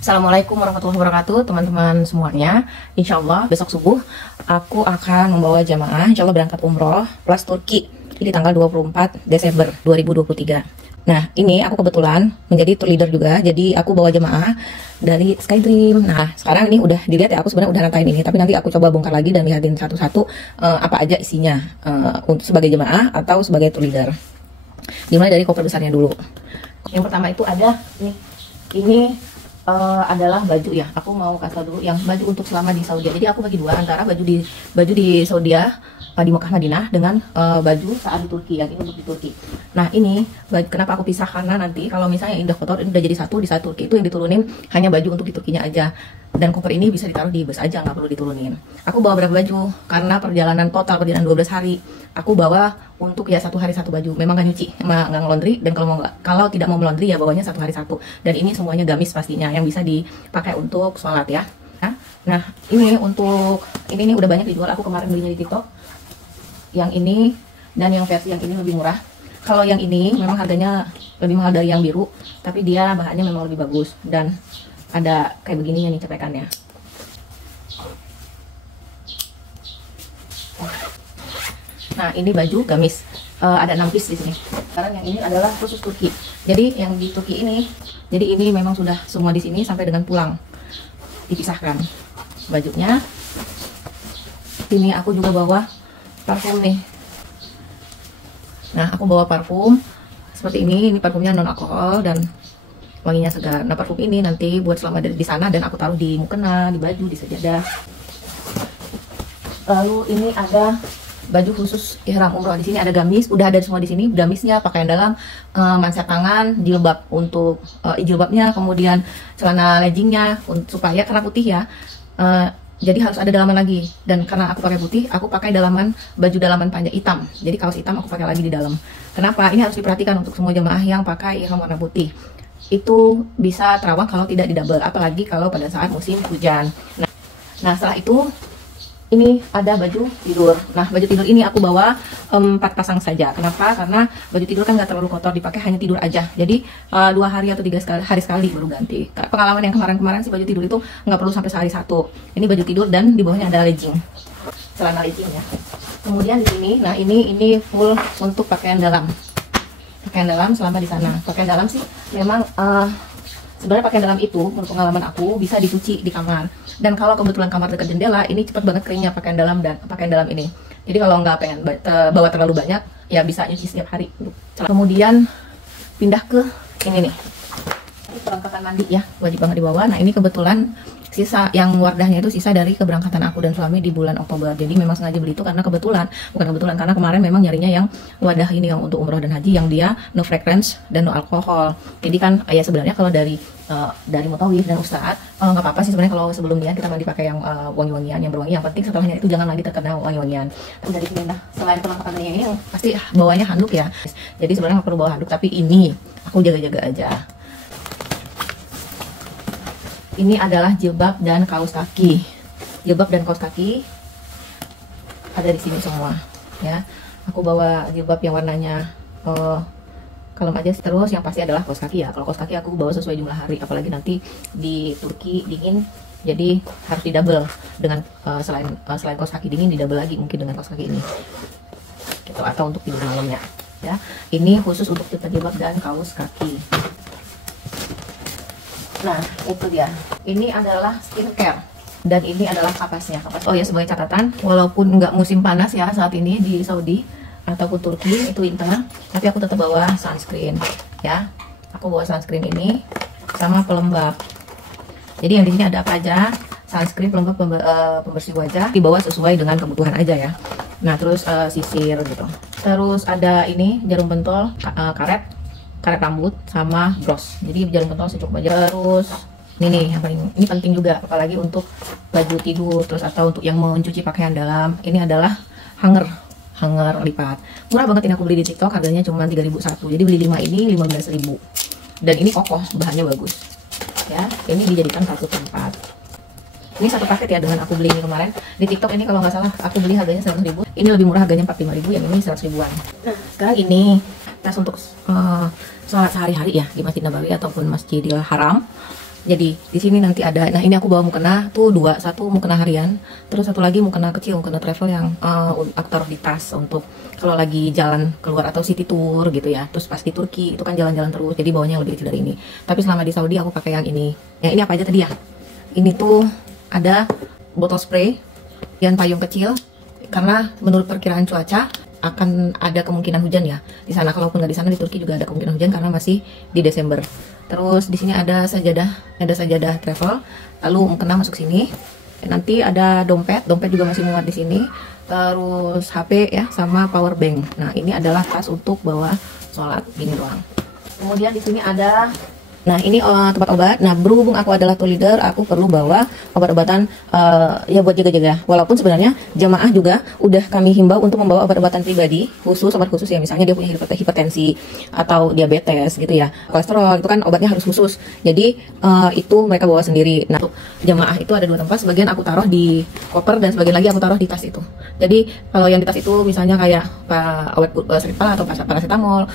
Assalamualaikum warahmatullahi wabarakatuh, teman-teman semuanya. Insya Allah besok subuh aku akan membawa jamaah insya Allah berangkat umroh plus Turki. Ini tanggal 24 Desember 2023. Nah, ini aku kebetulan menjadi tour leader juga. Jadi aku bawa jamaah dari Skydream. Nah, sekarang ini udah dilihat ya, aku sebenarnya udah rantain ini, tapi nanti aku coba bongkar lagi dan lihatin satu-satu apa aja isinya untuk sebagai jamaah atau sebagai tour leader. Dimulai dari koper besarnya dulu. Yang pertama itu ada nih, ini adalah baju ya. Aku mau kasih dulu yang baju untuk selama di Saudi. Jadi aku bagi dua antara baju di Saudi di Mekah Madinah dengan baju saat di Turki. Yang ini untuk di Turki. Nah ini kenapa aku pisah, karena nanti kalau misalnya ini udah kotor, ini udah jadi satu di saat Turki, itu yang diturunin hanya baju untuk di Turkinya aja. Dan koper ini bisa ditaruh di bus aja, nggak perlu diturunin. Aku bawa berapa baju? Karena perjalanan 12 hari. Aku bawa untuk ya 1 hari 1 baju. Memang nggak nyuci, nggak ngelondri. Dan kalau tidak mau melondri ya bawanya 1 hari 1. Dan ini semuanya gamis pastinya, yang bisa dipakai untuk sholat ya. Nah ini untuk ini udah banyak dijual. Aku kemarin belinya di TikTok. Yang ini dan yang versi yang ini lebih murah. Kalau yang ini memang harganya lebih mahal dari yang biru, tapi dia bahannya memang lebih bagus dan ada kayak begininya nih cepekannya. Nah ini baju gamis, ada 6 piece di sini. Sekarang yang ini adalah khusus Turki. Jadi yang di Turki ini, jadi ini memang sudah semua di sini sampai dengan pulang dipisahkan bajunya. Ini aku juga bawa parfum nih. Nah aku bawa parfum seperti ini parfumnya non alkohol dan wanginya segar. Nah parfum ini nanti buat selama di sana dan aku taruh di mukena, di baju, di sajadah. Lalu ini ada baju khusus ihram umroh. Di sini ada gamis, udah ada semua di sini. Gamisnya, pakaian dalam, manset tangan, jilbab untuk jilbabnya, kemudian celana leggingnya supaya karena putih ya. Jadi harus ada dalaman lagi, dan karena aku pakai putih, aku pakai baju dalaman panjang hitam. Jadi kaos hitam aku pakai lagi di dalam. Kenapa? Ini harus diperhatikan untuk semua jemaah yang pakai ihram warna putih. Itu bisa terawang kalau tidak didouble, apalagi kalau pada saat musim hujan. Nah setelah itu ini ada baju tidur. Nah baju tidur ini aku bawa 4 pasang saja. Kenapa? Karena baju tidur kan nggak terlalu kotor, dipakai hanya tidur aja. Jadi 2 hari atau 3 hari sekali baru ganti. Pengalaman yang kemarin sih baju tidur itu nggak perlu sampai sehari satu. Ini baju tidur dan di bawahnya ada legging, celana legging ya. Kemudian di sini, nah ini full untuk pakaian dalam. Pakaian dalam selama di sana. Pakaian dalam sih memang sebenarnya pakaian dalam itu menurut pengalaman aku bisa dicuci di kamar. Dan kalau kebetulan kamar dekat jendela, ini cepat banget keringnya pakaian dalam ini. Jadi kalau nggak pengen bawa terlalu banyak, ya bisa nyuci setiap hari. Kemudian pindah ke ini nih, perlengkapan mandi ya, wajib banget dibawa. Nah ini kebetulan sisa yang wardahnya itu sisa dari keberangkatan aku dan suami di bulan Oktober. Jadi memang sengaja beli itu karena karena kemarin memang nyarinya yang wadah ini yang untuk umroh dan haji yang dia no fragrance dan no alkohol. Jadi kan ya sebenarnya kalau dari mutawif dan ustadz nggak apa-apa sih sebenarnya kalau sebelumnya kita mandi pakai yang wangi-wangian, yang berwangi. Yang penting setelahnya itu jangan lagi terkena wangi-wangian. Terus dari sini selain perlengkapannya ini yang pasti bawanya handuk ya. Jadi sebenarnya nggak perlu bawa handuk, tapi ini aku jaga-jaga aja. Ini adalah jilbab dan kaos kaki. Jilbab dan kaos kaki ada di sini semua ya. Aku bawa jilbab yang warnanya kalem aja, terus yang pasti adalah kaos kaki ya. Kalau kaos kaki aku bawa sesuai jumlah hari, apalagi nanti di Turki dingin, jadi harus didouble dengan selain kaos kaki dingin didouble lagi mungkin dengan kaos kaki ini. Gitu, atau untuk tidur malamnya ya. Ini khusus untuk jilbab dan kaos kaki. Nah itu dia, ini adalah skincare dan ini adalah kapasnya. Oh ya, sebagai catatan, walaupun nggak musim panas ya saat ini di Saudi ataupun Turki itu winter, tapi aku tetap bawa sunscreen ya. Aku bawa sunscreen ini sama pelembab. Jadi yang di sini ada apa aja? Sunscreen, pelembab, pembersih wajah, dibawa sesuai dengan kebutuhan aja ya. Nah terus sisir gitu. Terus ada ini jarum pentol, karet rambut sama bros. Jadi jarum pentol secukup aja. Terus ini nih yang ini penting juga, apalagi untuk baju tidur terus atau untuk yang mencuci pakaian dalam. Ini adalah hanger lipat. Murah banget, ini aku beli di TikTok, harganya cuma 3.000 satu. Jadi beli 5 ini 15.000. Dan ini kokoh, bahannya bagus. Ya, ini dijadikan satu tempat. Ini satu paket ya dengan aku beli ini kemarin di TikTok. Ini kalau nggak salah aku beli harganya 100.000. Ini lebih murah, harganya 45.000, yang ini 100 ribuan. Nah, sekarang ini tas untuk sholat sehari-hari ya di Masjid Nabawi ataupun Masjidil Haram. Jadi di sini nanti ada, nah ini aku bawa mukena tuh dua, satu mukena harian, terus satu lagi mukena kecil, mukena travel yang aku taruh di tas untuk kalau lagi jalan keluar atau city tour gitu ya. Terus pas di Turki itu kan jalan-jalan terus, jadi bawanya lebih kecil dari ini. Tapi selama di Saudi aku pakai yang ini. Yang ini apa aja tadi ya? Ini tuh ada botol spray dan payung kecil, karena menurut perkiraan cuaca akan ada kemungkinan hujan ya di sana. Kalaupun nggak di sana, di Turki juga ada kemungkinan hujan karena masih di Desember. Terus di sini ada sajadah travel, lalu mukena masuk sini. Nanti ada dompet juga masih muat di sini. Terus HP ya, sama power bank. Nah ini adalah tas untuk bawa sholat, gini doang. Kemudian di sini ada, nah ini tempat obat. Nah berhubung aku adalah tour leader, aku perlu bawa obat-obatan ya buat jaga-jaga. Walaupun sebenarnya jamaah juga udah kami himbau untuk membawa obat-obatan pribadi khusus, obat khusus ya, misalnya dia punya hipertensi atau diabetes gitu ya, kolesterol, itu kan obatnya harus khusus. Jadi itu mereka bawa sendiri. Nah untuk jamaah itu ada 2 tempat, sebagian aku taruh di koper dan sebagian lagi aku taruh di tas itu. Jadi kalau yang di tas itu misalnya kayak obat sakit kepala atau paracetamol,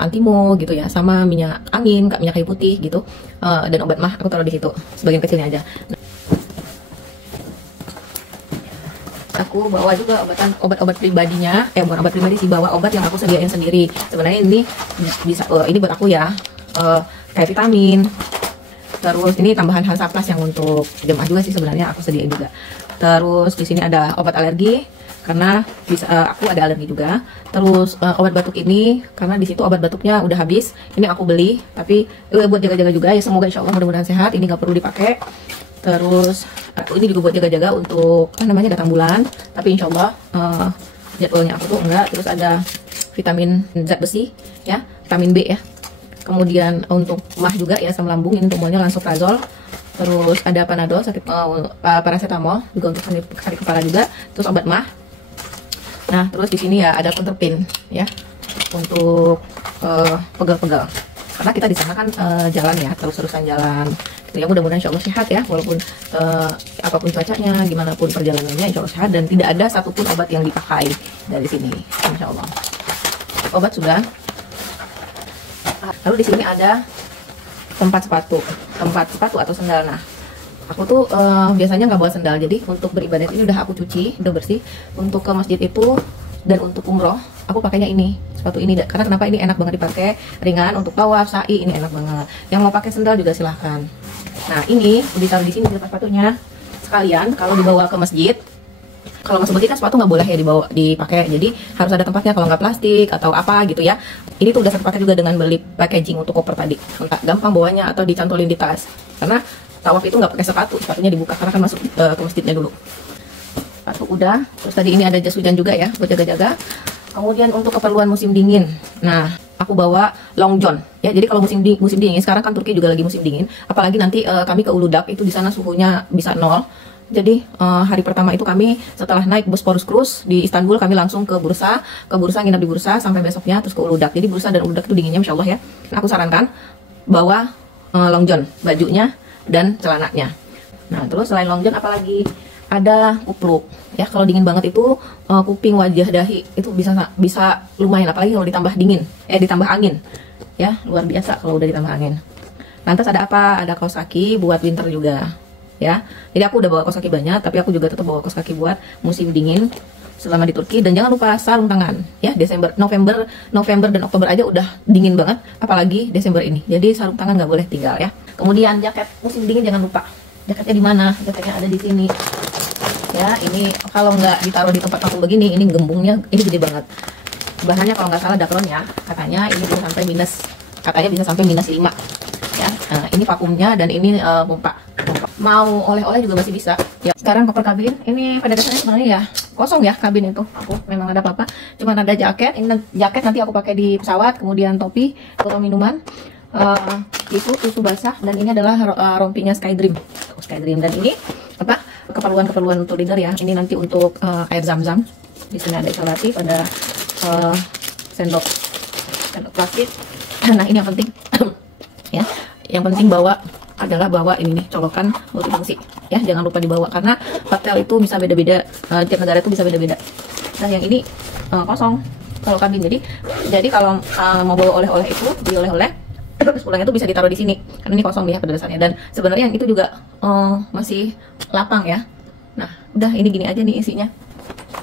antimo gitu ya, sama minyak angin, minyak kayu putih gitu, dan obat mah aku taruh di situ, sebagian kecilnya aja. Aku bawa juga obat-obat pribadinya, bukan obat pribadi sih, bawa obat yang aku sediain sendiri. Sebenarnya ini bisa ini buat aku ya, kayak vitamin. Terus ini tambahan Hansaplast yang untuk jemaah juga sih, sebenarnya aku sediain juga. Terus di sini ada obat alergi karena bisa aku ada alergi juga. Terus obat batuk ini karena di situ obat batuknya udah habis, ini aku beli, tapi buat jaga-jaga juga ya, semoga insya Allah mudah-mudahan sehat. Ini nggak perlu dipakai. Terus ini juga buat jaga-jaga untuk apa namanya, datang bulan, tapi insya Allah jadwalnya aku tuh enggak. Terus ada vitamin zat besi ya, vitamin B ya. Kemudian untuk mah juga ya, asam lambung, ini tomonya lansoprazol. Terus ada panadol, paracetamol juga untuk sakit kepala juga. Terus obat mah. Nah terus di sini ya ada counterpin ya, untuk pegal-pegal. Karena kita di sana kan jalan ya, terus-terusan jalan. Ya mudah-mudahan insya Allah sehat ya, walaupun apapun cuacanya, gimana pun perjalanannya, insya Allah sehat, dan tidak ada satupun obat yang dipakai dari sini, insya Allah. Obat sudah. Lalu di sini ada tempat sepatu atau sendal. Nah aku tuh biasanya nggak bawa sendal, jadi untuk beribadah ini udah aku cuci, udah bersih. Untuk ke masjid itu dan untuk umroh aku pakainya ini, sepatu ini, karena kenapa, ini enak banget dipakai, ringan untuk tawaf, sa'i, ini enak banget. Yang mau pakai sendal juga silahkan. Nah ini ditaruh di sini tempat sepatunya sekalian. Kalau dibawa ke masjid, kalau masuk masjid kan sepatu nggak boleh ya dipakai, jadi harus ada tempatnya, kalau nggak plastik atau apa gitu ya. Ini tuh udah sepakat juga dengan beli packaging untuk koper tadi, gampang bawanya atau dicantolin di tas. Karena tawaf itu nggak pakai sepatunya dibuka, karena kan masuk ke masjidnya dulu. Sepatu udah. Terus tadi ini ada jas hujan juga ya buat jaga-jaga. Kemudian untuk keperluan musim dingin, nah aku bawa long john ya. Jadi kalau musim dingin sekarang kan Turki juga lagi musim dingin, apalagi nanti kami ke Uludağ itu di sana suhunya bisa 0. Jadi hari pertama itu kami setelah naik Bosporus Cruise di Istanbul, kami langsung ke Bursa nginap di Bursa sampai besoknya, terus ke Uludağ. Jadi Bursa dan Uludağ itu dinginnya Masya Allah ya. Aku sarankan bawa long john, bajunya dan celananya. Nah terus selain long john apalagi, ada kupluk ya, kalau dingin banget itu kuping, wajah, dahi itu bisa lumayan, apalagi kalau ditambah ditambah angin ya, luar biasa kalau udah ditambah angin. Lantas ada apa? Ada kaos kaki buat winter juga ya. Jadi aku udah bawa kaos kaki banyak, tapi aku juga tetap bawa kaos kaki buat musim dingin selama di Turki. Dan jangan lupa sarung tangan ya, November dan Oktober aja udah dingin banget, apalagi Desember ini. Jadi sarung tangan nggak boleh tinggal ya. Kemudian jaket musim dingin jangan lupa. Jaketnya di mana? Jaketnya ada di sini ya. Ini kalau nggak ditaruh di tempat langsung begini, ini gembungnya ini gede banget. Bahannya kalau nggak salah dakron ya, katanya ini bisa sampai minus 5 ya. Nah, ini vakumnya dan ini pompa. Mau oleh-oleh juga masih bisa ya. Sekarang koper kabin ini pada dasarnya sebenarnya ya kosong ya, kabin itu aku memang ada apa-apa, cuma ada jaket. Ini jaket nanti aku pakai di pesawat, kemudian topi, botol minuman, tisu basah, dan ini adalah rompinya Skydream. Dan ini apa, keperluan untuk leader ya. Ini nanti untuk air zam-zam. Di sini ada isolatif, ada sendok plastik. Nah ini yang penting ya, yang penting adalah bawa ini nih, colokan multifungsi ya, jangan lupa dibawa, karena hotel itu bisa beda-beda, tiap negara itu bisa beda-beda. Nah yang ini kosong kalau kabin, jadi kalau mau bawa oleh-oleh itu, beli oleh-oleh Terus pulangnya tuh bisa ditaruh di sini karena ini kosong ya pada dasarnya, dan sebenarnya yang itu juga masih lapang ya. Nah udah, ini gini aja nih isinya.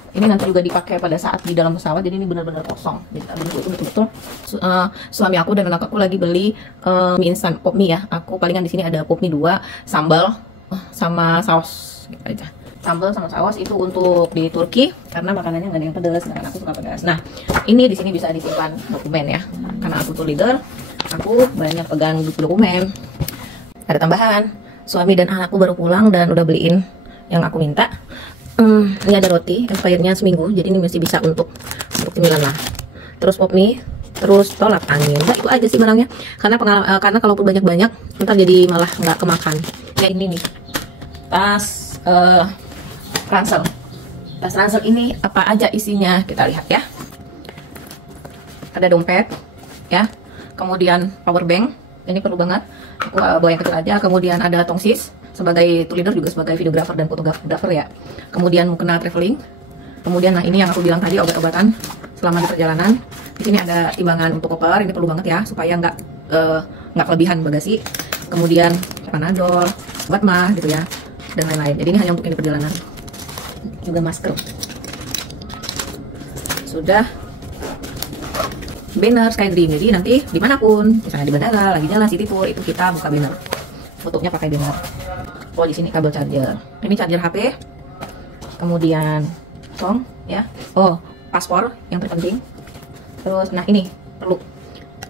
Ini nanti juga dipakai pada saat di dalam pesawat, jadi ini benar-benar kosong. Jadi betul-betul suami aku dan anak aku lagi beli mie instan, pop mie ya. Aku palingan di sini ada pop mie 2, sambal sama saus gitu aja. Sambal sama saus itu untuk di Turki karena makanannya nggak ada yang pedas, karena aku suka pedas. Nah ini di sini bisa disimpan dokumen ya, karena aku tuh leader, aku banyak pegang dokumen. Ada tambahan, suami dan anakku baru pulang dan udah beliin yang aku minta. Ini ada roti, expirednya seminggu, jadi ini masih bisa untuk cemilan lah. Terus pop mie, terus tolak angin. Nah, itu aja sih barangnya. Karena kalaupun banyak-banyak, ntar jadi malah nggak kemakan. Ya ini nih, tas ransel. Tas ransel ini apa aja isinya? Kita lihat ya. Ada dompet, ya. Kemudian power bank, ini perlu banget. Aku bawa yang kecil aja. Kemudian ada tongsis sebagai tour leader, juga sebagai videografer dan fotografer ya. Kemudian mukena traveling. Kemudian nah ini yang aku bilang tadi, obat-obatan selama di perjalanan. Di sini ada timbangan untuk koper, ini perlu banget ya supaya nggak kelebihan bagasi. Kemudian panadol, obat mah gitu ya, dan lain-lain. Jadi ini hanya untuk ini perjalanan. Juga masker. Sudah. Banner Skydream, jadi nanti dimanapun, misalnya di bandara, lagi jalan city tour, itu kita buka banner, fotonya pakai banner. Oh di sini kabel charger, ini charger HP, kemudian song ya, oh paspor yang terpenting, terus nah ini perlu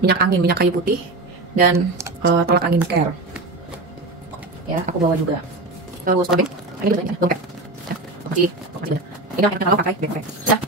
minyak angin, minyak kayu putih, dan tolak angin care, ya aku bawa juga. Terus powerbank, ini dompet, ya, kunci, ini yang kalau pakai backpack, ya.